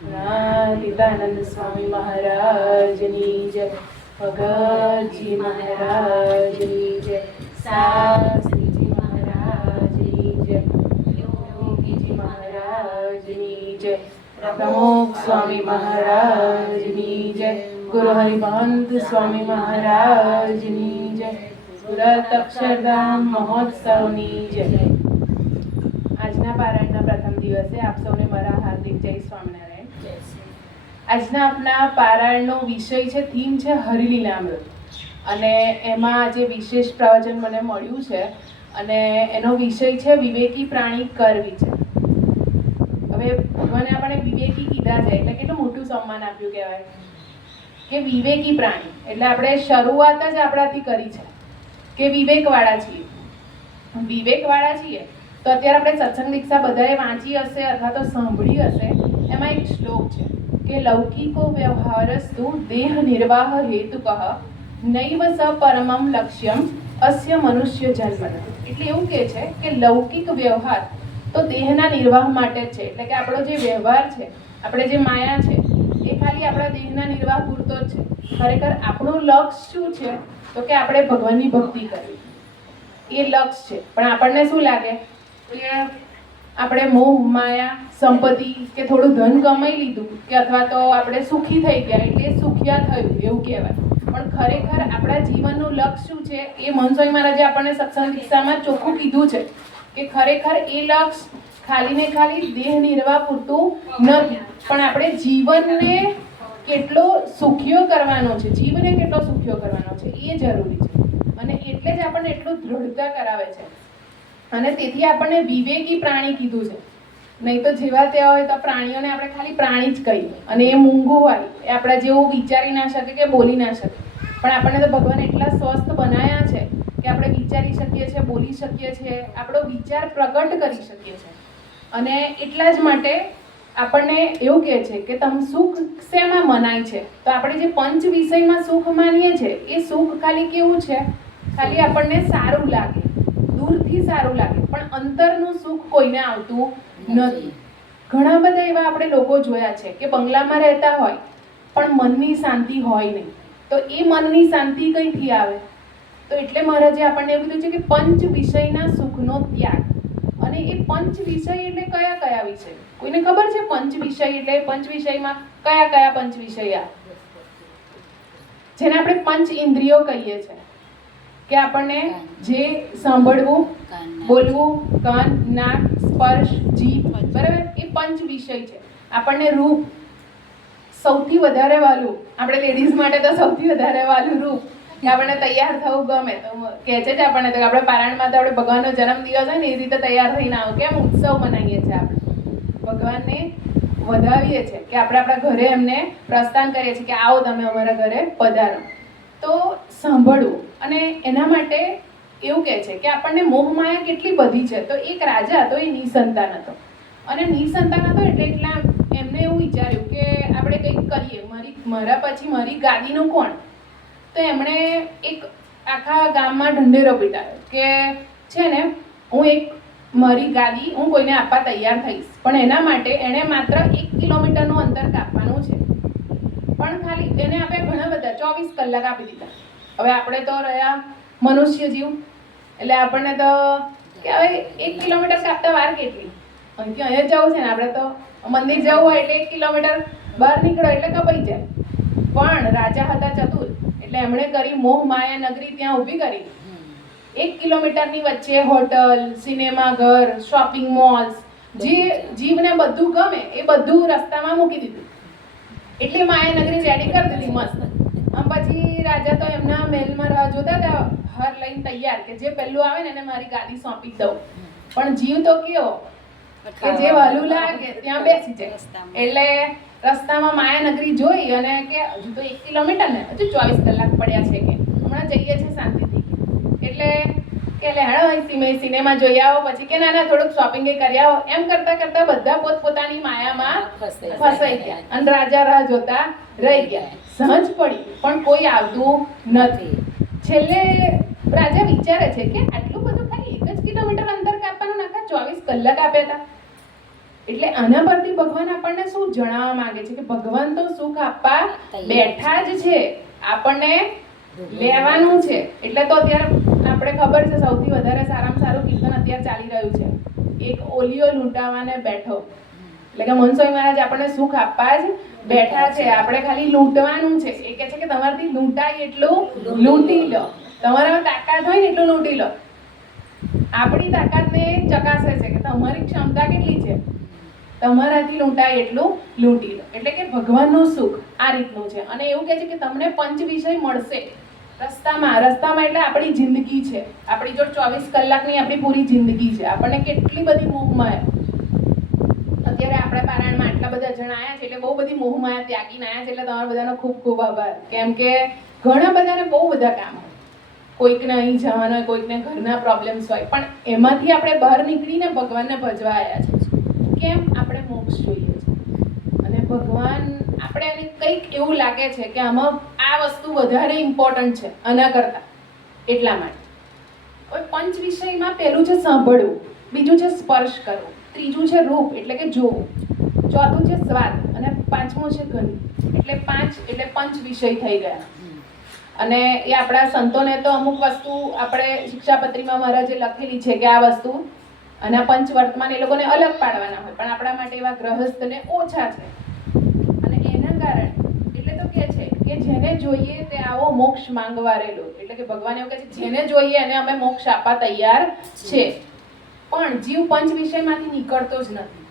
નાથિતાનંદ સ્વામી મહારાજની જય, ભગતજી મહારાજની જય, શાસ્ત્રીજી મહારાજની જય, યોગીજી મહારાજની જય, પ્રમુખ સ્વામી મહારાજની જય, ગુરુ હરિમહંત સ્વામી મહારાજની જય, સુરત અક્ષરધામ મહોત્સવની જય. આજના પારાયણના પ્રથમ દિવસે આપ સૌને મારા હાર્દિક જય સ્વામિનારાયણ. આજના આપના પારાયણનો વિષય છે, થીમ છે હરિલીલામૃત, અને એમાં આજે વિશેષ પ્રવચન મને મળ્યું છે અને એનો વિષય છે વિવેકી પ્રાણી કરવી છે. હવે ભગવાને આપણે વિવેકી કીધા છે એટલે કેટલું મોટું સન્માન આપ્યું કહેવાય કે વિવેકી પ્રાણી એટલે આપણે શરૂઆત જ આપણાથી કરી છે કે વિવેકવાળા છીએ. વિવેકવાળા છીએ તો અત્યારે આપણે સત્સંગ દીક્ષા બધાએ વાંચી હશે અથવા તો સાંભળી હશે. એમાં એક શ્લોક છે કે લૌકિકો વ્યવહારસ્તુ દેહ નિર્વાહ હેતુકઃ નૈવ સ પરમમ લક્ષ્યમ અસ્ય મનુષ્ય જન્મ. એટલે એવું કહે છે કે લૌકિક વ્યવહાર તો દેહના નિર્વાહ માટે જ છે. એટલે કે આપણો જે વ્યવહાર છે, આપણે જે માયા છે, એ ખાલી આપણા દેહના નિર્વાહ પૂરતો જ છે. ખરેખર આપણું લક્ષ્ય શું છે તો કે આપણે ભગવાનની ભક્તિ કરવી, એ લક્ષ્ય છે. પણ આપણને શું લાગે કે આપણે મોહ માયા સંપત્તિ કે થોડું ધન કમાઈ લીધું કે અથવા તો આપણે સુખી થઈ ગયા એટલે સુખિયા થયું એવું કહેવાય. પણ ખરેખર આપણા જીવનનું લક્ષ્ય શું છે એ મનસ્વામી મહારાજે આપણને સત્સંગ દીક્ષામાં ચોખ્ખું કીધું છે કે ખરેખર એ લક્ષ્ય ખાલી ને ખાલી દેહ નિર્વાહ પૂરતું નથી, પણ આપણે જીવનને કેટલો સુખ્યો કરવાનો છે, જીવને કેટલો સુખ્યો કરવાનો છે એ જરૂરી છે. અને એટલે જ આપણને એટલું દૃઢતા કરાવે છે. અને તેથી આપણને વિવેકી પ્રાણી કીધું છે. નહીં તો જેવા તેવા હોય તો પ્રાણીઓને આપણે ખાલી પ્રાણી જ કહીએ અને એ મૂંગું હોય, એ આપણા જેવું વિચારી ના શકે કે બોલી ના શકે. પણ આપણને તો ભગવાન એટલા સ્વસ્થ બનાવ્યા છે કે આપણે વિચારી શકીએ છીએ, બોલી શકીએ છીએ, આપણો વિચાર પ્રગટ કરી શકીએ છીએ. અને એટલા જ માટે આપણને એવું કહે છે કે તમે સુખ શેમાં મનાય છે, તો આપણે જે પંચ વિષયમાં સુખ માનીએ છીએ એ સુખ ખાલી કેવું છે, ખાલી આપણને સારું લાગે, દૂરથી સારું લાગે, પણ અંતરનું સુખ કોઈને આવતું નથી. ઘણા બધા એવા આપણે લોકો જોયા છે કે બંગલામાં રહેતા હોય પણ મનની શાંતિ હોય નહીં. તો એ મનની શાંતિ કઈથી આવે? તો એટલે મહારાજે આપણને એવું કીધું છે કે પંચ વિષયના સુખનો ત્યાગ. અને એ પંચ વિષય એટલે કયા કયા વિષય? કોઈને ખબર છે પંચ વિષય એટલે? પંચ વિષયમાં કયા કયા પંચ વિષય આવે જેને આપણે પંચ ઇન્દ્રિયો કહીએ છીએ? કે આપણને જે સાંભળવું, બોલવું, કાન, નાક, સ્પર્શ, જીભ, બરાબર, એ પંચ વિષય છે. આપણને રૂપ સૌથી વધારે વાલું, આપણે લેડીઝ માટે તો સૌથી વધારે વાલું રૂપ, કે આપણને તૈયાર થવું ગમે. તો કહે છે આપણને તો આપણે પારાયણમાં તો આપણે ભગવાનનો જન્મદિવસ હોય ને એ રીતે તૈયાર થઈને આવો, કેમ ઉત્સવ મનાવીએ છીએ આપણે, ભગવાનને વધાવીએ છીએ કે આપણે આપણા ઘરે એમને પ્રસ્થાન કરીએ છીએ કે આવો તમે અમારા ઘરે પધારો. તો સાંભળવું. અને એના માટે એવું કહે છે કે આપણને મોહમાયા કેટલી બધી છે. તો એક રાજા હતો, એ નિસંતાન હતો. અને નિસંતાન હતો એટલે એમને એવું વિચાર્યું કે આપણે કંઈક કરીએ, મારા પછી મારી ગાદીનું કોણ? તો એમણે એક આખા ગામમાં ઢંઢેરો પીટાયો કે છે ને હું એક મારી ગાદી હું કોઈને આપવા તૈયાર થઈશ, પણ એના માટે એણે માત્ર 1 કિલોમીટરનું અંતર કાપવાનું છે. પણ ખાલી એને આપણે ઘણા બધા 24 કલાક આપી દીધા. હવે આપણે તો રહ્યા મનુષ્ય જીવ એટલે આપણને તો કે હવે 1 કિલોમીટર કાપતા વાર કેટલી? અહીંથી અહીંયા જવું છે ને, આપણે તો મંદિર જવું હોય એટલે 1 કિલોમીટર બહાર નીકળો એટલે કપાઈ જાય. પણ રાજા હતા ચતુર એટલે એમણે કરી મોહ માયા નગરી ત્યાં ઊભી કરી. 1 કિલોમીટરની વચ્ચે હોટલ, સિનેમા ઘર, શોપિંગ મોલ્સ, જે જીવને બધું ગમે એ બધું રસ્તામાં મૂકી દીધું. એટલે માયા નગરી રેડી કરી દીધી મસ્ત. આમ પછી રાજા તો એમના મહેલમાં રાહ જોતા હતા, હાર લઈને તૈયાર કે જે પહેલું આવે ને એને મારી ગાદી સોંપી દઉં. પણ જીવ તો કેવો કે જે વહેલું લાગે ત્યાં બેસી જાય. એટલે રસ્તામાં માયા નગરી જોઈ અને કે હજુ તો 1 કિલોમીટર ને હજુ 24 કલાક પડ્યા છે, કે હમણાં જઈએ છે શાંતિથી. એટલે કે લે હેડો સિનેમા જોઈ આવો, પછી કે ના થોડુંક શોપિંગ કરી આવો. એમ કરતા કરતા બધા પોતપોતાની માયામાં ફસાઈ ગયા અને રાજા રાહ જોતા રહી ગયા. સાંજ પડી પણ કોઈ આવતું નથી. છેલ્લે રાજા વિચારે છે કે આટલું બધું ખાલી 1 જ કિલોમીટર અંતર કાપવાનું, નાખા 24 કલાક આપ્યા હતા. એટલે આના પરથી ભગવાન આપણને શું જણાવવા માંગે છે કે ભગવાન તો સુખ આપવા બેઠા જ છે, આપણને લેવાનું છે. એટલે તો અત્યારે આપણે ખબર છે સૌથી વધારે સારામાં સારું કીર્તન અત્યારે ચાલી રહ્યું છે, એક ઓલિયો લૂંટાવાને બેઠો. એટલે કે મનસોઈ મહારાજ આપણને સુખ આપવા જ બેઠા છે, આપણે ખાલી લૂંટવાનું છે. એ કહે છે કે તમારાથી લૂંટાય એટલું લૂંટી લો, તમારામાં તાકાત હોય ને એટલું લૂંટી લો. આપણી તાકાતને ચકાસે છે કે તમારી ક્ષમતા કેટલી છે, તમારાથી લૂંટાય એટલું લૂંટી લો. એટલે કે ભગવાનનું સુખ આ રીતનું છે. અને એવું કહે છે કે તમને પંચ વિષય મળશે રસ્તામાં એટલે આપણી જિંદગી છે, આપણી જો 24 કલાકની આપણી પૂરી જિંદગી છે. આપણને કેટલી બધી મોહમાયા, અત્યારે આપણે પારાયણમાં આટલા બધા જણ આવ્યા છે એટલે બહુ બધી મોહમાયા ત્યાગીને આવ્યા છે, એટલે તમારા બધાનો ખૂબ ખૂબ આભાર. કેમ કે ઘણા બધાને બહુ બધા કામ હોય, કોઈકને અહીં જવાના હોય, કોઈકને ઘરના પ્રોબ્લેમ્સ હોય, પણ એમાંથી આપણે બહાર નીકળીને ભગવાનને ભજવા આવ્યા છે. કેમ? આપણે મોક્ષ જોઈએ છે અને ભગવાન આપણે એને કંઈક એવું લાગે છે કે આમાં આ વસ્તુ વધારે ઇમ્પોર્ટન્ટ છે આના કરતાં, એટલા માટે. હવે પંચ વિષયમાં પહેલું છે સાંભળવું, બીજું છે સ્પર્શ કરવું, ત્રીજું છે રૂપ એટલે કે જોવું, ચોથું છે સ્વાદ અને પાંચમું છે ગંધ. એટલે પંચ વિષય થઈ ગયા. અને એ આપણા સંતોને તો અમુક વસ્તુ આપણે શિક્ષાપત્રીમાં મહારાજે લખેલી છે કે આ વસ્તુ અને પંચ વર્તમાન એ લોકોને અલગ પાડવાના હોય, પણ આપણા માટે એવા ગ્રહસ્થને ઓછા છે. અને એના કારણે એટલે તો કે છે કે જેને જોઈએ તે આવો મોક્ષ માંગવા રહેલો. એટલે કે ભગવાન એવું કહે છે જેને જોઈએ એને અમે મોક્ષ આપવા તૈયાર છે, પણ જીવ પંચ વિષયમાંથી નીકળતો જ નથી.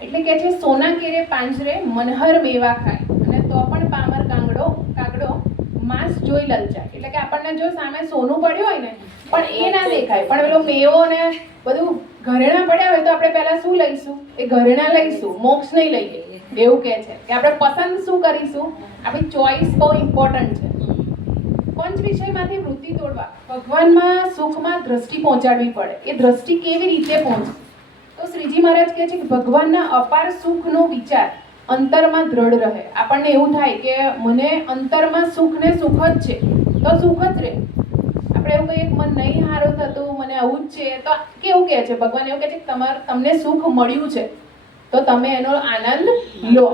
એટલે કે છે સોના કેરે પાંજરે મનહર મેવા ખાય અને તો પણ પામર કાગડો માંસ જોઈ લલચાય. એટલે કે આપણને જો સામે સોનું પડ્યું હોય ને પણ એ ના દેખાય, પણ પેલો મેવો ને બધું ઘરેણા પડ્યા હોય તો આપણે પહેલા શું લઈશું? એ ઘરેણા લઈશું, મોક્ષ નહીં લઈએ. એવું કહે છે કે આપણે પસંદ શું કરીશું, આપણી ચોઈસ બહુ ઇમ્પોર્ટન્ટ છે. પંચ વિષયમાંથી વૃત્તિ તોડવા ભગવાનમાં સુખમાં દ્રષ્ટિ પહોંચાડવી પડે. એ દ્રષ્ટિ કેવી રીતે પહોંચે? તો શ્રીજી મહારાજ કહે છે કે ભગવાનના અપાર સુખનો વિચાર અંતરમાં દ્રઢ રહે. આપણને એવું થાય કે મને અંતરમાં સુખ ને સુખ જ છે તો સુખ જ રહે. આપણે એવું કહીએ કે મને નહીં સારું થતું, મને આવું જ છે, તો કેવું કહે છે ભગવાન? એવું કહે છે કે તમને સુખ મળ્યું છે તો તમે એનો આનંદ લો.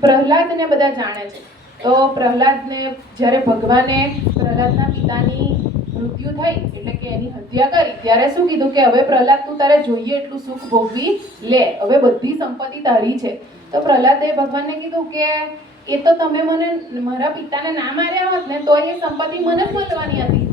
પ્રહલાદને બધા જાણે છે, તો પ્રહલાદને જ્યારે ભગવાને પ્રહલાદના પિતાની મૃત્યુ થઈ એટલે કે એની હત્યા કરી ત્યારે શું કીધું કે હવે પ્રહલાદ તું તારે જોઈએ એટલું સુખ ભોગવી લે, હવે બધી સંપત્તિ તારી છે. તો પ્રહલાદે ભગવાનને કીધું કે એ તો તમે મને મારા પિતાને ના માર્યા હોત ને તો એ સંપત્તિ મને જ મળવાની હતી,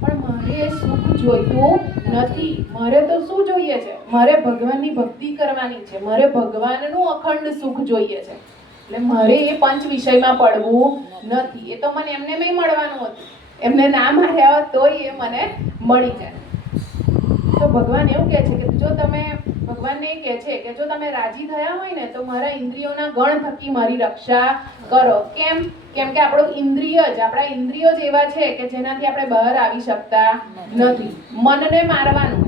પણ મારે એ સુખ જોઈતું નથી. મારે તો શું જોઈએ છે? મારે ભગવાનની ભક્તિ કરવાની છે, મારે ભગવાનનું અખંડ સુખ જોઈએ છે. એટલે મારે એ પંચ વિષયમાં પડવું નથી. એ તો મને એમને મળવાનું હતું, એમને ના માર્યા હોત તોય એ મને મળી જાય. તો ભગવાન એવું કહે છે કે જો તમે ભગવાનને એ કહે છે કે જો તમે રાજી થયા હોય ને તો મારા ઇન્દ્રિયોના ગણ થકી મારી રક્ષા કરો. કેમ? કેમ કે આપણા ઇન્દ્રિયો જ એવા છે કે જેનાથી આપણે બહાર આવી શકતા નથી. મનને મારવાનું,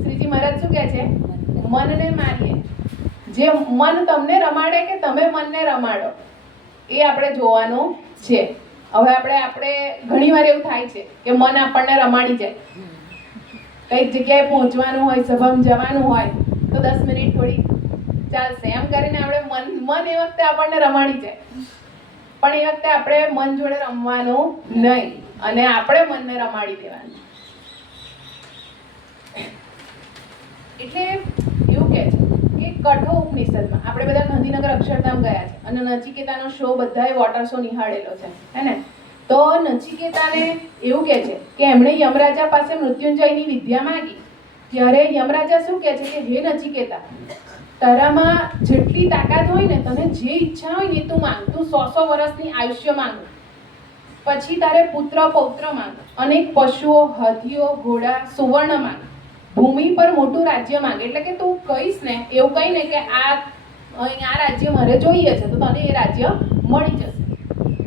શ્રીજી મહારાજ શું કહે છે? મનને મારીએ. જે મન તમને રમાડે કે તમે મનને રમાડો એ આપણે જોવાનું છે. હવે આપણે ઘણી વાર એવું થાય છે કે મન આપણને રમાડી જાય, કઈક જગ્યાએ પહોંચવાનું હોય, સભામાં જવાનું હોય તો 10 મિનિટ થોડી ચાલશે એમ કરીને આપણે મન એ વખતે આપણને રમાડી જાય, પણ એ વખતે આપણે મન જોડે રમવાનું નહીં અને આપણે મનને રમાડી દેવાનું. એટલે એવું કહે છે કે કઠો ઉપનિષદમાં આપણે બધા ગાંધીનગર અક્ષરધામ ગયા છે અને નચિકેતાનો શો બધાએ વોટર શો નિહાળેલો છે, હે ને? તો નચિકેતાને એવું કહે છે કે એમણે યમરાજા પાસે મૃત્યુંજયની વિદ્યા માંગી ત્યારે યમરાજા શું કહે છે કે હે નચિકેતા, તારામાં જેટલી તાકાત હોય ને, તને જે ઈચ્છા હોય ને તું માંગ, તું 100 વર્ષની આયુષ્ય માંગ, પછી તારે પુત્ર પૌત્ર માંગ, અનેક પશુઓ, હાથીઓ, ઘોડા, સુવર્ણ માંગ, ભૂમિ પર મોટું રાજ્ય માંગ. એટલે કે તું કહીશ ને એવું કહી ને કે આ રાજ્ય મારે જોઈએ છે તો તને એ રાજ્ય મળી જશે.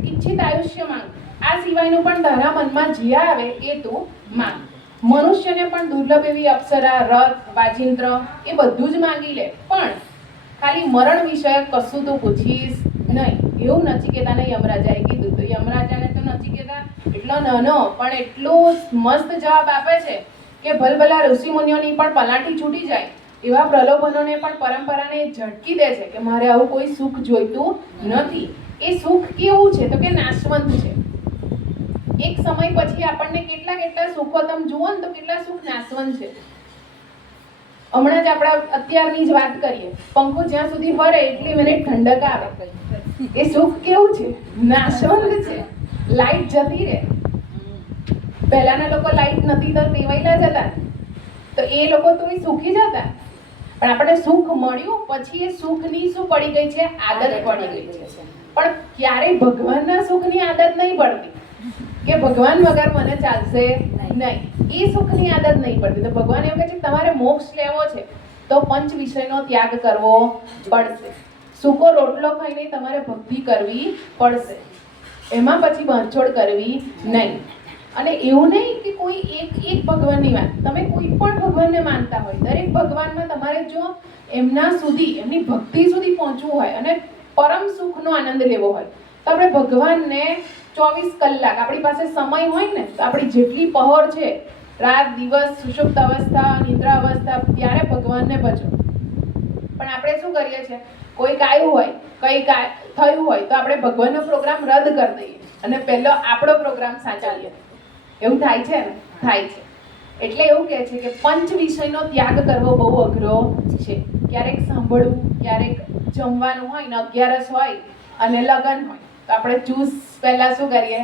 ઈચ્છિત આયુષ્ય માંગ, આ સિવાયનું પણ તારા મનમાં જે આવે એ તું માંગ. મનુષ્યને પણ દુર્લભ એવી અપ્સરા, રથ, વાજિંત્ર એ બધું જ માંગી લે, પણ ખાલી મરણ વિષયક કશું તું પૂછીશ નહીં. એવું નચિકેતાને યમરાજાએ કીધું. તો યમરાજાને તો નચિકેતા એટલો નાનો પણ એટલો મસ્ત જવાબ આપે છે કે ભલભલા ઋષિ મુનિઓની પણ પલાઠી છૂટી જાય એવા પ્રલોભનોને પણ પરંપરાને ઝટકી દે છે કે મારે આવું કોઈ સુખ જોઈતું નથી. એ સુખ કેવું છે તો કે નાશવંત છે. એક સમય પછી આપણને કેટલા સુખો તમે જુઓ ને તો કેટલા સુખ નાશવંત છે. હમણાં જ આપણા અત્યારની જ વાત કરીએ, પંખો જ્યાં સુધી ફરે એટલી મિનિટ ઠંડક આવે. એ સુખ કેવું છે? નાશવંત છે. લાઈટ જતી રહે. પહેલાના લોકો લાઈટ નથી તો ટેવાયેલા જ હતા, તો એ લોકો તો સુખી જ હતા. પણ આપણે સુખ મળ્યું પછી એ સુખની શું પડી ગઈ છે? આદત પડી ગઈ છે. પણ ક્યારેય ભગવાનના સુખની આદત નહીં પડતી કે ભગવાન વગર મને ચાલશે નહીં. એ સુખની આદત નહીં પડતી. તો ભગવાન એવું કહે છે તમારે મોક્ષ લેવો છે તો પંચ વિષયનો ત્યાગ કરવો પડશે. સૂકો રોટલો ખાઈને તમારે ભક્તિ કરવી પડશે. એમાં પછી બાંધછોડ કરવી નહીં. અને એવું નહીં કે કોઈ એક ભગવાનની વાત, તમે કોઈ પણ ભગવાનને માનતા હોય, દરેક ભગવાનમાં તમારે જો એમના સુધી, એમની ભક્તિ સુધી પહોંચવું હોય અને પરમ સુખનો આનંદ લેવો હોય તો આપણે ભગવાનને 24 કલાક આપણી પાસે સમય હોય ને તો આપણી જેટલી પહોર છે, રાત દિવસ, સુષુપ્ત અવસ્થા, નિદ્રા અવસ્થા, ત્યારે ભગવાનને ભજો. પણ આપણે શું કરીએ છીએ? કોઈક આવ્યું હોય, કંઈક થયું હોય તો આપણે ભગવાનનો પ્રોગ્રામ રદ કરી દઈએ અને પહેલો આપણો પ્રોગ્રામ સાચવીએ. એવું થાય છે ને? થાય છે. એટલે એવું કહે છે કે પંચ વિષયનો ત્યાગ કરવો બહુ અઘરો છે. ક્યારેક સાંભળવું, ક્યારેક જમવાનું હોય ને 11 હોય અને લગ્ન હોય તો આપણે ચૂસ પહેલા શું કરીએ?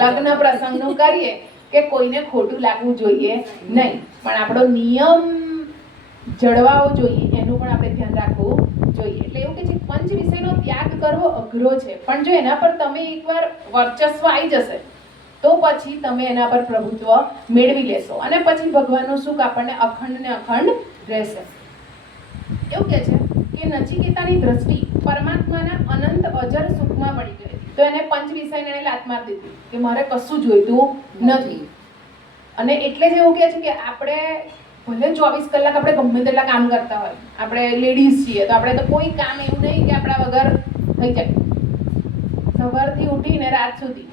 લગ્ન પ્રસંગનું કરીએ કે કોઈને ખોટું લાગવું જોઈએ નહીં, પણ આપણો નિયમ જળવાવો જોઈએ, એનું પણ આપણે ધ્યાન રાખવું જોઈએ. એટલે એવું કે છે પંચ વિષયનો ત્યાગ કરવો અઘરો છે, પણ જો એના પર તમે એકવાર વર્ચસ્વ આવી જશે તો પછી તમે એના પર પ્રભુત્વ મેળવી લેશો અને પછી ભગવાનનું સુખ આપણને અખંડ ને અખંડ રહેશે. એવું કે છે કે નચિકેતાની દ્રષ્ટિ પરમાત્માના અનંત અજર સુખમાં પડી ગઈ તો એને પંચ વિષયને એને લાત મારી દીધી કે મારે કશું જોઈતું નથી. અને એટલે જ એવું કહે છે કે આપણે ભલે 24 કલાક આપણે ગમે તેટલા કામ કરતા હોય, આપણે લેડીઝ છીએ તો આપણે તો કોઈ કામ એવું નહીં કે આપણા વગર થઈ જાય. સવારથી ઉઠીને રાત સુધી,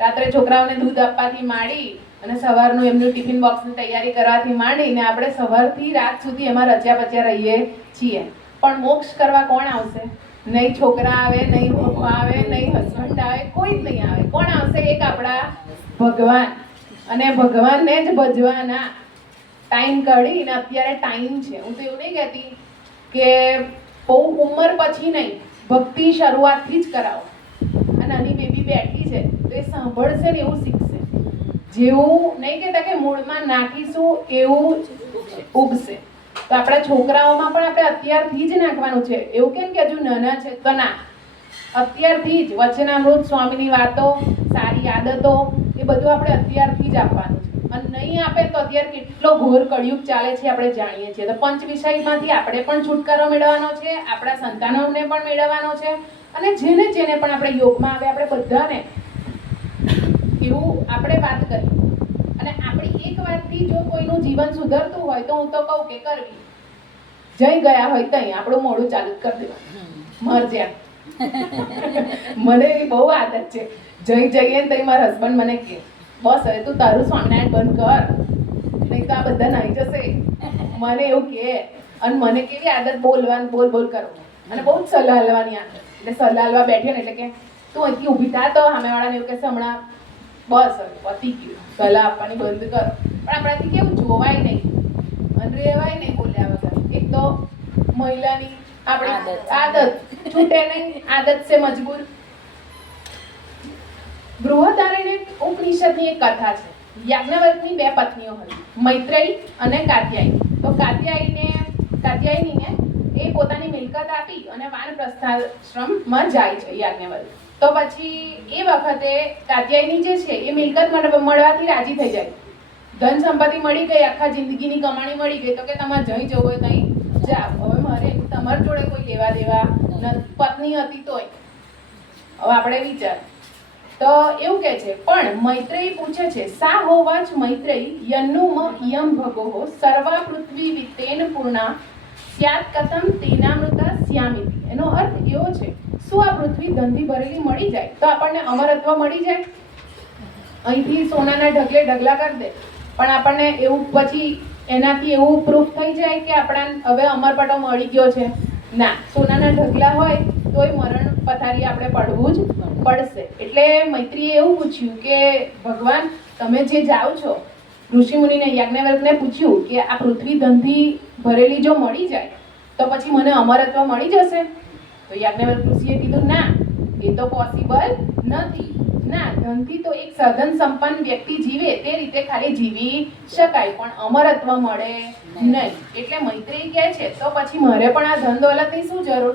રાત્રે છોકરાઓને દૂધ આપવાથી માંડી અને સવારનું એમનું ટિફિન બોક્સની તૈયારી કરવાથી માંડીને આપણે સવારથી રાત સુધી એમાં રચ્યા પચ્યા રહીએ છીએ. પણ મોક્ષ કરવા કોણ આવશે? નહીં છોકરા આવે, નહીં વહુ આવે, નહીં હસબન્ડ આવે, કોઈ જ નહીં આવે. કોણ આવશે? એક આપણા ભગવાન. અને ભગવાનને જ ભજવાના. ટાઈમ કાઢીને અત્યારે ટાઈમ છે. હું તો એવું નહીં કહેતી કે બહુ ઉંમર પછી નહીં, ભક્તિ શરૂઆતથી જ કરાવો. આ નાની બેબી બેઠી છે તો એ સાંભળશે ને એવું શીખશે. જેવું નહીં કહેતા કે મૂળમાં નાખીશું એવું ઉગશે. તો આપણા છોકરાઓમાં પણ આપણે અત્યારથી જ નાખવાનું છે. એવું કેમ કે હજુ નાના છે તો ના, અત્યારથી જ વચનામૃત, સ્વામીની વાતો, સારી આદતો, એ બધું આપણે અત્યારથી જ આપવાનું છે. અને નહીં આપે તો અત્યારે કેટલો ઘોર કળિયુગ ચાલે છે આપણે જાણીએ છીએ. તો પંચ વિષયમાંથી આપણે પણ છુટકારો મેળવવાનો છે, આપણા સંતાનોને પણ મેળવવાનો છે, અને જેને પણ આપણે યોગમાં આવે આપણે બધાને એવું આપણે વાત કરી. અને આપણી એક વાતથી જો કોઈનું જીવન સુધરતું હોય તો હું તો કહું કે કરવી. જઈ ગયા હોય તઈ આપણું મોઢું ચાલુ કરી દેવાનું, મરજ્યા. મને એ બહુ આદત છે. જઈએ ને તઈ મારા હસબન્ડ મને કહે બસ હવે તું તારું સ્વામિનારાયણ બંધ કર, નહીં તો આ બધા નાઈ જશે. મને એવું કહે. અને મને કેવી આદત બોલવાનું, બોલ કરવું અને બહુ જ સલાહ લેવાની આદત. એટલે સલાહ લેવા બેઠી ને એટલે કે તું અહીંથી ઊભી થા તો સામેવાળાને એવું કહેશે હમણાં બસ હવે પતી ગયું, સલાહ આપવાની બંધ કર. પણ આપણાથી કેવું જોવાય નહીં અને રહેવાય નહીં બોલ્યા વગર. એક તો મહિલાની આપણી આદત છૂટે નહીં, આદત છે મજબૂર. બૃહદારણ્યક ઉપનિષદની એક કથા છે. યાજ્ઞવલ્ક્યની 2 પત્નીઓ હતી, મૈત્રેયી અને કાત્યાયની. તો કાત્યાયનીને એ પોતાની મિલકત આપી અને વાનપ્રસ્થાશ્રમમાં જાય છે યાજ્ઞવલ્ક. તો પછી એ વખતે કાત્યાયની જે છે એ મિલકત મળવાથી રાજી થઈ જાય. ધન સંપત્તિ મળી ગઈ, આખા જિંદગીની કમાણી મળી ગઈ, તો કે તમારે જઈ જવું હોય ત્યાં જાઓ. હવે મારે તમારી જોડે કોઈ લેવા દેવા નથી. પત્ની હતી તોય. હવે આપણે વિચાર. તો એવું કે છે પણ મૈત્રેયી પૂછે છે સા હોવાચ મૈત્રેયી યન્નુમ યમ ભગોઃ સર્વા પૃથ્વી વિત્તેન પૂર્ણા સ્યાત કથમ તેનામૃતા સ્યામિતિ. એનો અર્થ એવો છે, શું આ પૃથ્વી ધનથી ભરેલી મળી જાય તો આપણને અમરત્વ મળી જાય? અહીંથી સોનાના ઢગલે ઢગલા કરી દે પણ આપણને એવું પછી એનાથી એવું પ્રૂફ થઈ જાય કે આપણા હવે અમરપટો મળી ગયો છે? ના, સોનાના ઢગલા હોય તોય મરણ પથારી આપણે પડવું જ પડશે. એટલે મૈત્રીએ એવું પૂછ્યું કે ભગવાન, તમે જે જાઓ છો, ઋષિમુનિને યાજ્ઞવલ્ક્યને પૂછ્યું કે આ પૃથ્વી ધનથી ભરેલી જો મળી જાય તો પછી મને અમરત્વ મળી જશે? તો યાજ્ઞવલ્ક ઋષિએ કીધું ના, એ તો પોસિબલ નથી. ના, ધનથી તો એક સાધન સંપન્ન વ્યક્તિ જીવે તે રીતે ખાલી જીવી શકાય, પણ અમરત્વ મળે નહીં. એટલે મૈત્રેય કહે છે તો પછી મારે પણ આ ધન દોલતની શું જરૂર?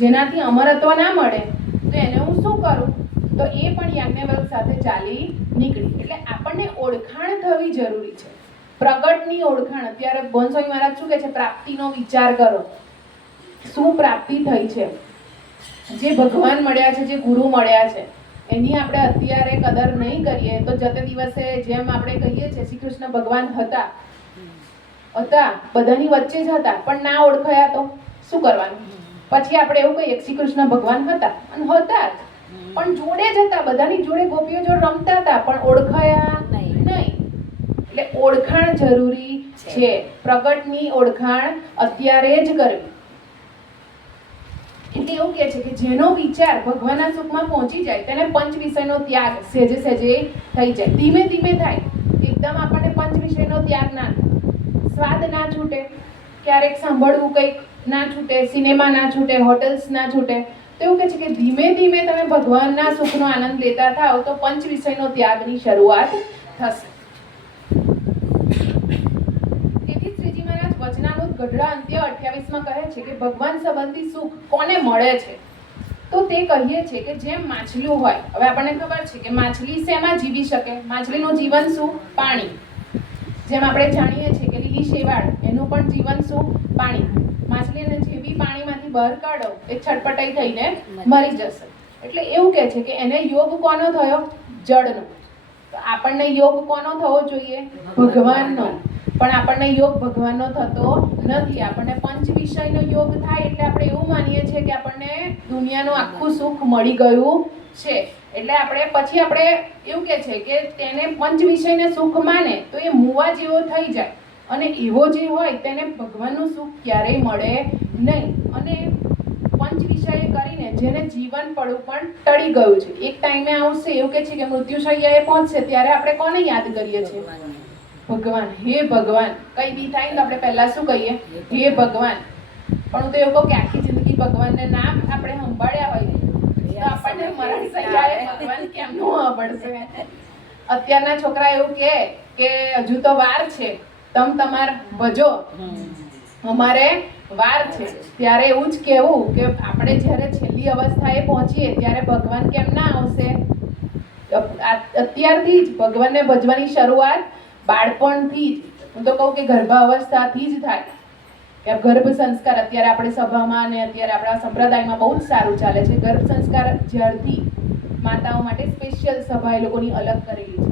જેનાથી અમરત્વ ના મળે તો એને હું શું કરું? તો એ પણ યાજ્ઞવલ્ક સાથે ચાલી નીકળી. એટલે આપણને ઓળખાણ થવી જરૂરી છે, પ્રગટની ઓળખાણ. અત્યારે ભવનસ્વામી મહારાજ શું કહે છે? પ્રાપ્તિનો વિચાર કરો. શું પ્રાપ્તિ થઈ છે? જે ભગવાન મળ્યા છે, જે ગુરુ મળ્યા છે, એની આપણે અત્યારે કદર નહીં કરીએ તો જતે દિવસે જેમ આપણે કહીએ છીએ શ્રી કૃષ્ણ ભગવાન હતા બધાની વચ્ચે જ હતા પણ ના ઓળખાયા તો શું કરવાનું? પછી આપણે એવું કહીએ શ્રી કૃષ્ણ ભગવાન હતા અને હતા જ, પણ જોડે જ હતા, બધાની જોડે ગોપીઓ જોડે રમતા હતા, પણ ઓળખાયા નહીં. એટલે ઓળખાણ જરૂરી છે. પ્રગટની ઓળખાણ અત્યારે જ કરવી. એટલે એવું કહે છે કે જેનો વિચાર ભગવાનના સુખમાં પહોંચી જાય તેને પંચ વિષયનો ત્યાગ સહેજે સહેજે થઈ જાય. ધીમે ધીમે થાય. એકદમ આપણને પંચ વિષયનો ત્યાગ ના થાય. સ્વાદ ના છૂટે, ક્યારેક સાંભળવું કંઈક ના છૂટે, સિનેમા ના છૂટે, હોટલ્સ ના છૂટે. તો એવું કહે છે કે ધીમે ધીમે તમે ભગવાનના સુખનો આનંદ લેતા થાવ તો પંચ વિષયનો ત્યાગની શરૂઆત થશે. વચનામૃત ગઢડા અંત્ય 28માં કહે છે કે ભગવાન સંબંધી સુખ કોને મળે છે? તો તે કહીએ છે કે જેમ માછલીઓ હોય. હવે આપણને ખબર છે કે માછલી શેમાં જીવી શકે? માછલીનું જીવન શું? પાણી. જેમ આપણે જાણીએ છીએ કે લીલી શેવાળ, એનું પણ જીવન શું? પાણી. માછલીને જેવી પાણીમાંથી બહાર કાઢો એ છટપટાઈ થઈને મરી જશે. એટલે એવું કહે છે કે એને યોગ કોનો થયો? જળનો. તો આપણને યોગ કોનો થવો જોઈએ? ભગવાનનો. પણ આપણને યોગ ભગવાનનો થતો નથી. આપણને પંચ વિષયનો યોગ થાય એટલે આપણે એવું માનીએ છીએ કે આપણને દુનિયાનું આખું સુખ મળી ગયું છે. એટલે આપણે એવું કહે છે કે તેને પંચ વિષયને સુખ માને તો એ મુવા જેવો થઈ જાય, અને એવો જે હોય તેને ભગવાનનું સુખ ક્યારેય મળે નહીં. અને પંચ વિષય કરીને જેને જીવન પડું પણ ટળી ગયું છે, એક ટાઈમે આવશે એવું કહે છે કે મૃત્યુશૈયાએ પહોંચશે ત્યારે આપણે કોને યાદ કરીએ છીએ? ભગવાન. હે ભગવાન. કઈ બી થાય ને આપણે પહેલા શું કહીએ? હે ભગવાન. પણ હું તો એવું કહું કે આખી જિંદગી ભગવાનને નામ આપણે સંભાળ્યા હોય તો આપણને મરણ સૈયાએ ભગવાન કેમનું સાંભળશે? અત્યારના છોકરા એવું કે હજુ તો વાર છે, તમાર ભજો, અમારે વાર છે. ત્યારે એવું જ કહેવું કે આપણે જ્યારે છેલ્લી અવસ્થાએ પહોંચીએ ત્યારે ભગવાન કેમ ના આવશે? અત્યારથી જ ભગવાનને ભજવાની શરૂઆત બાળપણથી જ. હું તો કહું કે ગર્ભાવસ્થાથી જ થાય. કે ગર્ભ સંસ્કાર અત્યારે આપણે સભામાં અને અત્યારે આપણા સંપ્રદાયમાં બહુ જ સારું ચાલે છે. ગર્ભ સંસ્કાર જ્યારથી માતાઓ માટે સ્પેશિયલ સભા એ લોકોની અલગ કરેલી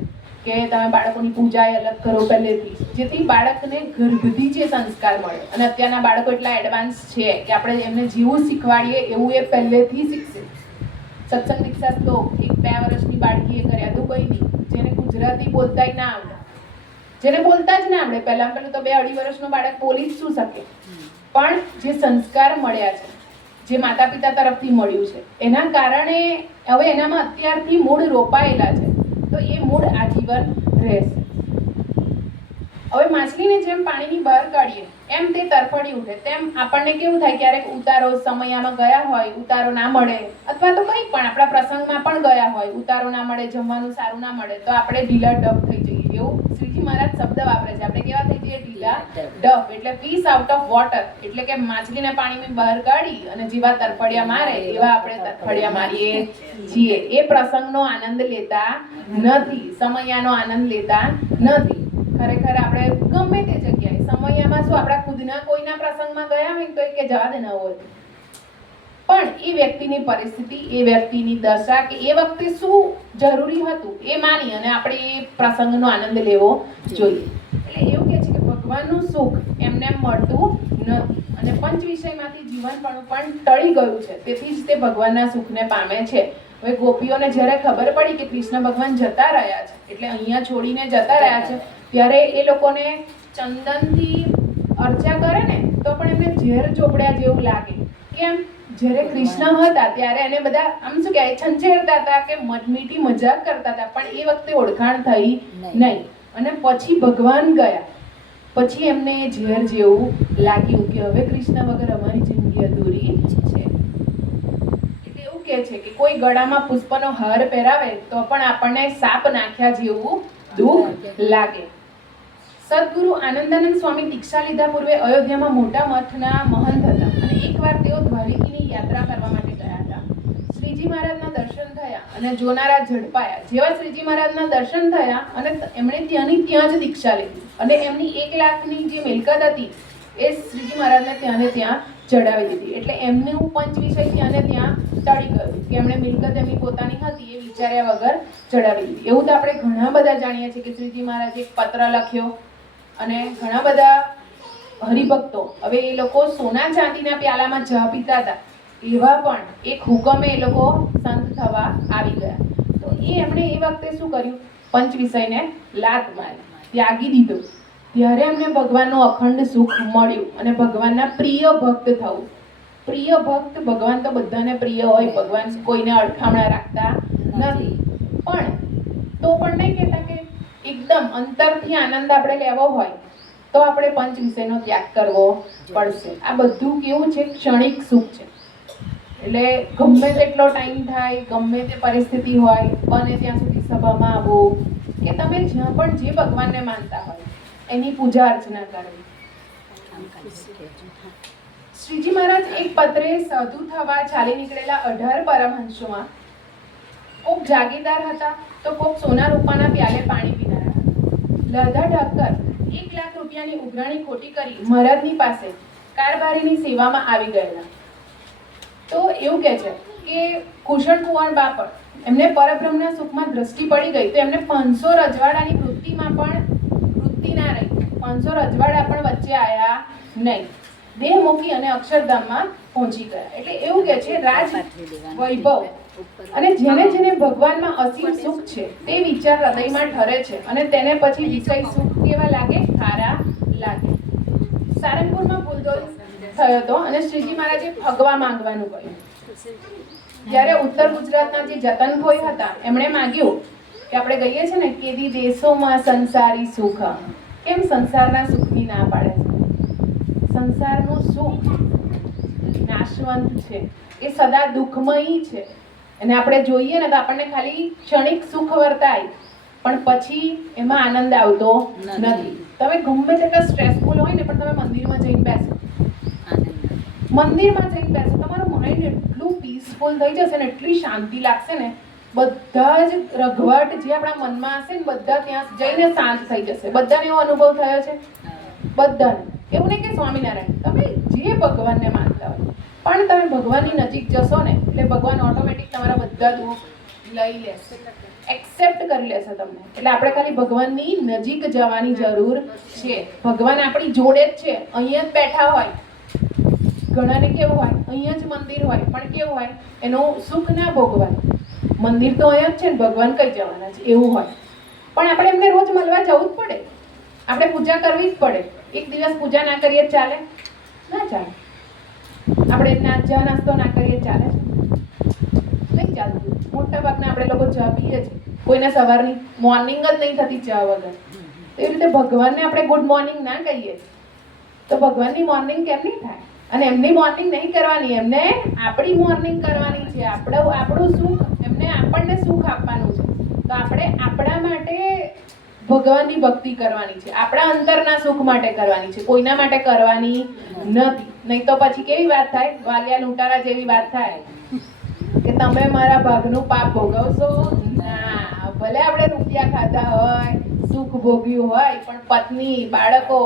છે કે તમે બાળકોની પૂજા અલગ કરો પહેલેથી, જેથી બાળકને ગર્ભથી જે સંસ્કાર મળે. અને અત્યારના બાળકો એટલા એડવાન્સ છે કે આપણે એમને જેવું શીખવાડીએ એવું એ પહેલેથી શીખશે. સત્સંગ દીક્ષા તો 1-2 વર્ષની બાળકીએ કર્યા તો કંઈ નહીં. જેને ગુજરાતી બોલતાય ના આવડે, જેને બોલતા જ ના આવડે, પહેલું તો 2-2.5 વર્ષનું બાળક બોલી જ શું શકે? પણ જે સંસ્કાર મળ્યા છે, જે માતા પિતા તરફથી મળ્યું છે, એના કારણે હવે એનામાં અત્યારથી મૂળ રોપાયેલા છે તો એ મૂળ આજીવન રહેશે. હવે માછલીને જેમ પાણીની બહાર કાઢીએ એમ તે તરફડી ઉઠે, તેમ આપણને કેવું થાય? ક્યારેક ઉતારો સમયમાં ગયા હોય, ઉતારો ના મળે, અથવા તો કંઈ પણ આપણા પ્રસંગમાં પણ ગયા હોય, ઉતારો ના મળે, જમવાનું સારું ના મળે તો આપણે ઢીલા ડબ થઈ જઈએ. એવું શ્રીજી મહારાજ શબ્દ વાપરે છે. આપણે કેવા થઈ જઈએ? ઢીલા ડબ. એટલે ફિશ આઉટ ઓફ વોટર. એટલે કે માછલીને પાણીની બહાર કાઢી અને જેવા તરફડિયા મારે એવા આપણે તરફડિયા મારીએ છીએ. એ પ્રસંગનો આનંદ લેતા નથી, સમયનો આનંદ લેતા નથી. ખરેખર આપણે ગમે તે જગ્યાએ સમયમાં શું આપણા ખુદના કોઈના પ્રસંગમાં ગયા હોય તો કે જવા દે ન હોય, પણ એ વ્યક્તિની પરિસ્થિતિ, એ વ્યક્તિની દશા કે એ વખતે શું જરૂરી હતું એ માની અને આપણે એ પ્રસંગનો આનંદ લેવો જોઈએ. એટલે એવું કહે છે કે ભગવાનનું સુખ એમને મળતું નથી અને પંચ વિષયમાંથી જીવનપણું પણ ટળી ગયું છે, તેથી જ તે ભગવાનના સુખને પામે છે. હવે ગોપીઓને જ્યારે ખબર પડી કે કૃષ્ણ ભગવાન જતા રહ્યા છે, એટલે અહીંયા છોડીને જતા રહ્યા છે, ત્યારે એ લોકોને ચંદનથી અર્ચા કરે ને તો પણ એમને ઝેર ચોપડ્યા જેવું લાગે. કેમ? જ્યારે કૃષ્ણ હતા ત્યારે એને બધા આમ શું કહેવાય છંછેડતા હતા કે મીઠી મજાક કરતા હતા, પણ એ વખતે ઓળખાણ થઈ નહીં. અને પછી ભગવાન ગયા પછી એમને ઝેર જેવું લાગ્યું કે હવે કૃષ્ણ વગર અમારી જિંદગી અધૂરી છે. એટલે એવું કહે છે કે કોઈ ગળામાં પુષ્પનો હાર પહેરાવે તો પણ આપણને સાપ નાખ્યા જેવું દુઃખ લાગે. સદગુરુ આનંદાનંદ સ્વામી દીક્ષા લીધા પૂર્વે અયોધ્યામાં મોટા મઠના મહંત હતા અને એકવાર તેઓ દ્વારિકીની યાત્રા કરવા માટે ગયા હતા. શ્રીજી મહારાજના દર્શન થયા અને જોનારા ઝડપાયા. જેવા શ્રીજી મહારાજના દર્શન થયા અને એમણે ત્યાં જ દીક્ષા લીધી અને એમની 1 લાખની જે મિલકત હતી એ શ્રીજી મહારાજને ત્યાં ચડાવી દીધી. એટલે એમનું પંચ વિષય ત્યાં ટળી ગયું કે એમણે મિલકત એમની પોતાની હતી એ વિચાર્યા વગર ચડાવી દીધી. એવું તો આપણે ઘણા બધા જાણીએ છીએ કે શ્રીજી મહારાજે એક પત્ર લખ્યો અને ઘણા બધા હરિભક્તો, હવે એ લોકો સોના ચાંદીના પ્યાલામાં ચા પીતા હતા એવા પણ એક હુકમે એ લોકો સંત થવા આવી ગયા. તો એમણે એ વખતે શું કર્યું? પંચ વિષયને લાત મારી, ત્યાગી દીધો. ત્યારે એમને ભગવાનનું અખંડ સુખ મળ્યું અને ભગવાનના પ્રિય ભક્ત થવું. પ્રિય ભક્ત, ભગવાન તો બધાને પ્રિય હોય, ભગવાન કોઈને અડખામણા રાખતા નથી, પણ તો પણ નહીં કહેતા કે એકદમ અંતરથી આનંદ આપણે લેવો હોય તો આપણે પંચ વિષયનો ત્યાગ કરવો પડશે. આ બધું કેવું છે? ક્ષણિક સુખ છે. એટલે ગમે તેટલો ટાઈમ થાય, ગમે તે પરિસ્થિતિ હોય, બને ત્યાં સુધી સભામાં આવવું કે તમે જ્યાં પણ જે ભગવાનને માનતા હોય એની પૂજા અર્ચના કરવી. શ્રીજી મહારાજ એક પત્રે સાધુ થવા ચાલી નીકળેલા 18 પરમહંસોમાં કોક જાગીરદાર હતા તો કોક સોના રૂપાના પ્યાલે પાણી પીનારા હતા. લાધા ઠાકર 1 લાખ રૂપિયાની ઉઘરાણી ખોટી કરી મહારાજની પાસે કારભારીની સેવામાં આવી ગયેલા. તો એવું કહે છે કે કુશળ કુંવર બાપર એમને પરબ્રહ્મના સુખમાં દ્રષ્ટિ પડી ગઈ તો એમને 500 રજવાડાની વૃત્તિમાં પણ વૃત્તિ ના રહી. 500 રજવાડા પણ વચ્ચે આવ્યા નહીં. દેહ મૂકી અને અક્ષરધામમાં પહોંચી ગયા. એટલે એવું કહે છે રાજ વૈભવ અને જેને ભગવાનમાં અસીમ સુખ છે તે વિચાર હૃદયમાં ઠરે છે અને તેને પછી વિષય સુખ કેવા લાગે? સારા લાગે. સારંગપુરમાં ભૂલદોલ થયો હતો અને શ્રીજી મહારાજે ફગવા માંગવાનું કહ્યું. જ્યારે ઉત્તર ગુજરાતના જે જતનખોઈ હતા એમણે માંગ્યું કે આપણે કહીએ છીએ ને કેદી દેશોમાં સંસારી સુખ, કેમ સંસારના સુખની ના પાડે છે? સંસારનું સુખ નાશવંત છે, એ સદા દુઃખમય છે અને આપણે જોઈએ ને તો આપણને ખાલી ક્ષણિક સુખ વર્તાય પણ પછી એમાં આનંદ આવતો નથી. તમે ગમે તેટલા સ્ટ્રેસફુલ હોય ને પણ તમે મંદિરમાં જઈને બેસો, તમારું માઇન્ડ એટલું પીસફુલ થઈ જશે ને, એટલી શાંતિ લાગશે ને, બધા જ રઘવાટ જે આપણા મનમાં હશે ને બધા ત્યાં જઈને શાંત થઈ જશે. બધાને એવો અનુભવ થયો છે? બધાને. એવું નહીં કે સ્વામિનારાયણ, તમે જે ભગવાનને માનતા હોય પણ તમે ભગવાનની નજીક જશો ને એટલે ભગવાન ઓટોમેટિક તમારા બધા દુઃખ લઈ લેશે, એક્સેપ્ટ કરી લેશે તમને. એટલે આપણે ખાલી ભગવાનની નજીક જવાની જરૂર છે. ભગવાન આપણી જોડે જ છે, અહીંયા જ બેઠા હોય. ઘણાને કેવું હોય અહીંયા જ મંદિર હોય પણ કેવું હોય એનું સુખ ના ભોગવાય. મંદિર તો અહીંયા જ છે ને ભગવાન કઈ જવાના છે એવું હોય. પણ આપણે એમને રોજ મળવા જવું જ પડે, આપણે પૂજા કરવી જ પડે. એક દિવસ પૂજા ના કરીએ ચાલે? ના ચાલે. આપણે ચા નાસ્તો ના કરીએ ચાલે? નહીં ચાલતું. મોટા ભાગના આપણે લોકો ચા પીએ છીએ, કોઈને સવારની મોર્નિંગ જ નહીં થતી ચા વગર. એવી રીતે ભગવાનને આપણે ગુડ મોર્નિંગ ના કહીએ તો ભગવાનની મોર્નિંગ કેમ નહીં થાય? અને એમની મોર્નિંગ નહીં કરવાની, એમને આપણી મોર્નિંગ કરવાની છે. આપણું સુખ એમને આપણને સુખ આપવાનું છે. તો આપણે આપણા માટે ભગવાનની ભક્તિ કરવાની છે, આપણા અંતરના સુખ માટે કરવાની છે, કોઈના માટે કરવાની નથી. નહીં તો પછી કેવી વાત થાય? વાલિયા લૂંટારા જેવી વાત થાય કે તમે મારા ભાગનું પાપ ભોગવશો ના. ભલે આપણે રૂપિયા ખાધા હોય, સુખ ભોગ્યું હોય, પણ પત્ની, બાળકો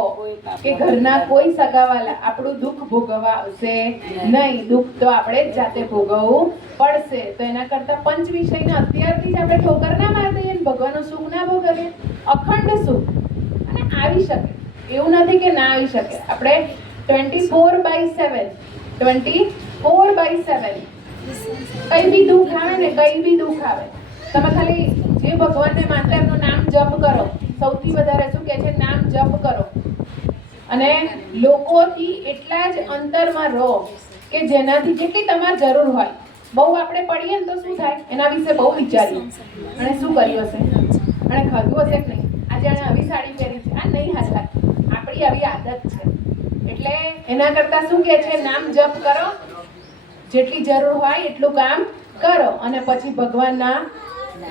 કે ઘરના કોઈ સગાવાલા આપણું દુઃખ ભોગવવા આવશે નહીં. દુઃખ તો આપણે જ જાતે ભોગવવું પડશે. તો એના કરતા પંચ વિષયને અત્યારથી જ આપણે ઠોકર ના મારી દઈએ ને ભગવાનનું સુખ ના ભોગવીએ. અખંડ સુખ અને આવી શકે એવું નથી કે ના આવી શકે. આપણે 24/7 કઈ બી દુઃખ આવે ને, કઈ બી દુઃખ આવે, તમે ખાલી જે ભગવાનને માનતા એમનું નામ જપ કરો. સૌથી વધારે શું કહે છે? નામ જપ કરો. અને લોકોથી એટલા જ અંતરમાં રહો કે જેનાથી જેટલી તમારે જરૂર હોય. બહુ આપણે પડીએ ને તો શું થાય, એના વિશે બહુ વિચારીએ અને શું કર્યું હશે અને ખાધું હશે કે નહીં, આજે આને આવી સાડી પહેરી છે, આ નહીં હાલ લાગતી, આપણી આવી આદત છે. એટલે એના કરતાં શું કહે છે, નામ જપ કરો, જેટલી જરૂર હોય એટલું કામ કરો અને પછી ભગવાનના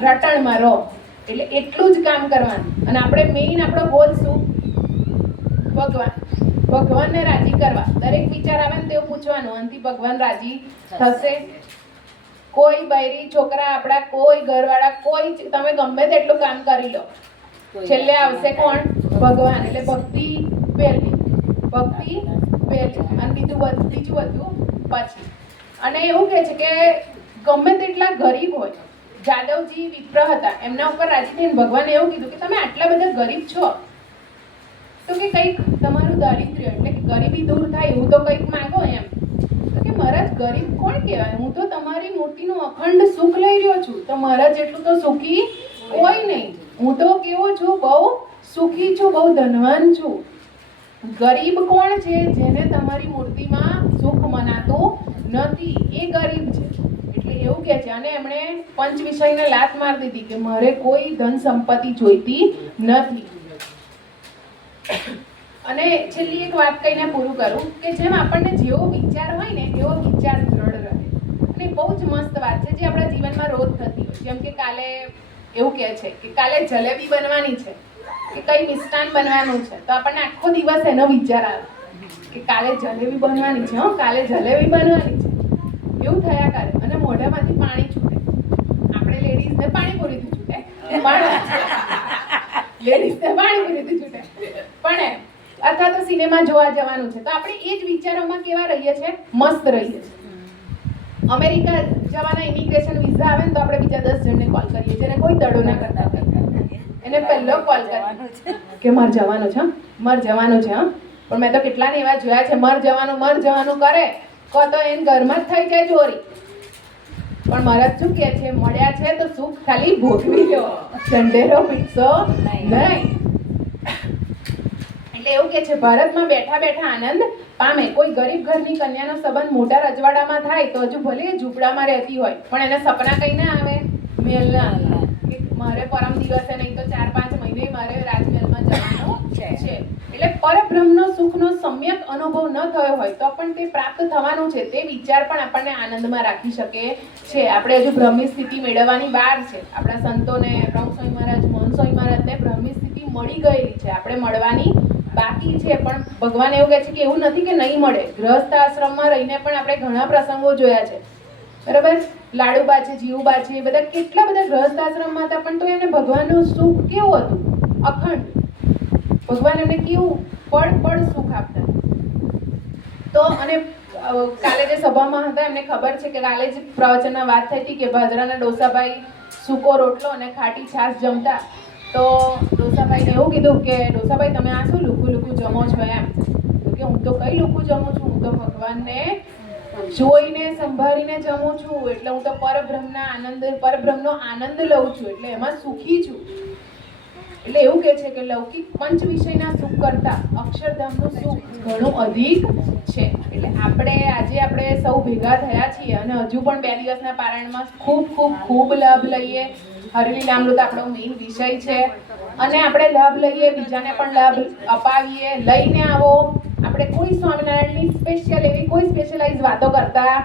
રટણમાં રહો. એટલે એટલું જ કામ કરવાનું. અને આપણે મેઇન આપણો ગોલ શું, ભગવાનને રાજી કરવા. દરેક વિચાર આવે ને તેવું પૂછવાનું, અંતિ ભગવાન રાજી થશે? કોઈ બૈરી છોકરા આપણા, કોઈ ઘરવાળા, કોઈ તમે ગમે તેટલું કામ કરી લો, છેલ્લે આવશે કોણ? ભગવાન. એટલે ભક્તિ પહેલી અને બીજું બધું પછી. અને એવું કહે છે કે ગમે તેટલા ગરીબ હોય, જાદવજી વિપ્ર હતા, એમના ઉપર રાજી થઈને ભગવાને એવું કીધું કે તમે આટલા બધા ગરીબ છો તો કે કંઈક તમારું દારિદ્ર્ય એટલે કે ગરીબી દૂર થાય એવું તો કંઈક માંગો એમ. તો કે મહારાજ ગરીબ કોણ કહેવાય, હું તો તમારી મૂર્તિનું અખંડ સુખ લઈ રહ્યો છું, તો મારા જેટલું તો સુખી કોઈ નહીં. હું તો કેવો છું, બહુ સુખી છું, બહુ ધનવાન છું. ગરીબ કોણ છે? જેને તમારી મૂર્તિમાં સુખ મનાતું નથી, એ ગરીબ છે. એટલે એવું કહે છે. અને એમણે પંચ વિષયને લાત મારી દીધી કે મારે કોઈ ધન સંપત્તિ જોઈતી નથી. અને છેલ્લી એક વાત કહીને પૂરું કરું કે જેમ આપણને જેવો વિચાર હોય ને એવો વિચાર દ્રઢ રહે. અને બહુ જ મસ્ત વાત છે જે આપણા જીવનમાં રોજ થતી હોય. જેમ કે કાલે એવું કહે છે કે કાલે જલેબી બનવાની છે કે કઈ મિષ્ટાન બનવાનું છે, તો આપણને આખો દિવસ એનો વિચાર આવે કે કાલે જલેબી બનવાની છે, કાલે જલેબી બનવાની છે. એવું થયા કરે અને મોઢામાંથી પાણી છૂટે. આપણે લેડીઝને પાણીપુરીથી છૂટે, લેડીઝને પાણીપુરીથી છૂટે. પણ અથવા તો સિનેમા જોવા જવાનું છે, તો આપણે એ જ વિચારોમાં કેવા રહીએ છીએ? મસ્ત રહીએ છીએ. અમેરિકા જવાના ઇમિગ્રેશન વિઝા આવે ને તો આપણે બીજા 10 જણને કોલ કરીએ, જેને કોઈ દડો ના કરતા એને પહેલો કોલ કરીએ કે મારે જવાનું છે, મારે જવાનું છે. પણ મેં તો કેટલાને એવા જોયા છે, મર જવાનું કરે કહો તો એને ઘરમાં જ થઈ જાય ચોરી. પણ મહારાજ શું કહે છે, મળ્યા છે તો સુખ ખાલી ભોગવી લો, ઢંઢેરો પીટશો નહીં. એટલે એવું કે છે ભારતમાં બેઠા બેઠા આનંદ પામે. કોઈ ગરીબ ઘરની કન્યાનો સંબંધ મોટા રજવાડામાં થાય તો હજુ ભલે ઝૂંપડામાં રહેતી હોય, પણ એના સપના કઈ ના આવે, મહેલના આવે. મારે પરમ દિવસે નહીં તો 4-5 મહિને મારે રાજમહેલમાં જવાનું છે. એટલે પરબ્રહ્મનો સુખનો સમ્યક અનુભવ ન થયો હોય તો પણ તે પ્રાપ્ત થવાનું છે, તે વિચાર પણ આપણને આનંદમાં રાખી શકે છે. આપણે હજુ બ્રહ્મી સ્થિતિ મેળવવાની વાર છે. આપણા સંતોને, પ્રભુ સ્વામી મહારાજ, મોહન સ્વામી મહારાજને બ્રહ્મી સ્થિતિ મળી ગયેલી છે, આપણે મળવાની બાકી છે. પણ ભગવાન એવું કહે છે કે એવું નથી કે નહીં મળે. ગૃહસ્થ આશ્રમમાં રહીને પણ આપણે ઘણા પ્રસંગો જોયા છે, બરાબર? લાડુબા છે, જીવુબા છે, બધા કેટલા બધા ગૃહસ્થ આશ્રમમાં હતા, પણ તો એને ભગવાનનું સુખ કેવું હતું? અખંડ. ભગવાન એમને કેવું પળ સુખ આપતા. તો અને કાલે જે સભામાં હતા એમને ખબર છે કે કાલે જ પ્રવચનમાં વાત થઈ હતી કે ભાદરાના ડોસાભાઈ સૂકો રોટલો અને ખાટી છાશ જમતા. તો ડોસાભાઈને એવું કીધું કે ડોસાભાઈ તમે આ શું લુકું જમો છો એમ? તો કે હું તો કઈ લુકું જમું છું, હું તો ભગવાનને જોઈને સંભાળીને જમું છું. એટલે હું તો પરબ્રહ્મનો આનંદ લઉં છું, એટલે એમાં સુખી છું. એટલે એવું કહે છે કે લૌકિક પંચ વિષયના સુખ કરતા અક્ષરધામનું સુખ ઘણું અધિક છે. એટલે આપણે સૌ ભેગા થયા છીએ અને હજુ પણ 2 દિવસના પારાયણમાં ખૂબ લાભ લઈએ. હરિલીલામૃત આપણો મેઇન વિષય છે અને આપણે લાભ લઈએ, બીજાને પણ લાભ અપાવીએ. લઈને આવો. આપણે કોઈ સ્વામિનારાયણની કોઈ સ્પેશિયલાઇઝ વાતો કરતા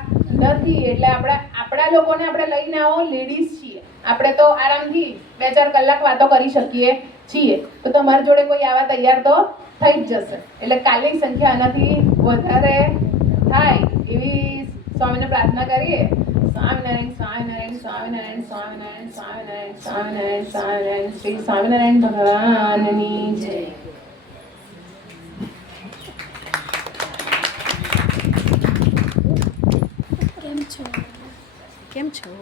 નથી. એટલે આપણા લોકોને આપણે લઈને આવો. લેડીઝ છીએ આપણે, તો આરામથી 2-4 કલાક વાતો કરી શકીએ છીએ. તો તમારી જોડે કોઈ આવા તૈયાર તો થઈ જ જશે. એટલે કાલની સંખ્યા આનાથી વધારે થાય એવી સ્વામીને પ્રાર્થના કરીએ. સ્વામિનારાયણ, સ્વામિનારાયણ, સ્વામિનારાયણ, સ્વામિનારાયણ, સ્વામિનારાયણ, સ્વામિનારાયણ, સ્વામિનારાયણ. શ્રી સ્વામિનારાયણ ભગવાનની જય. કેમ છો?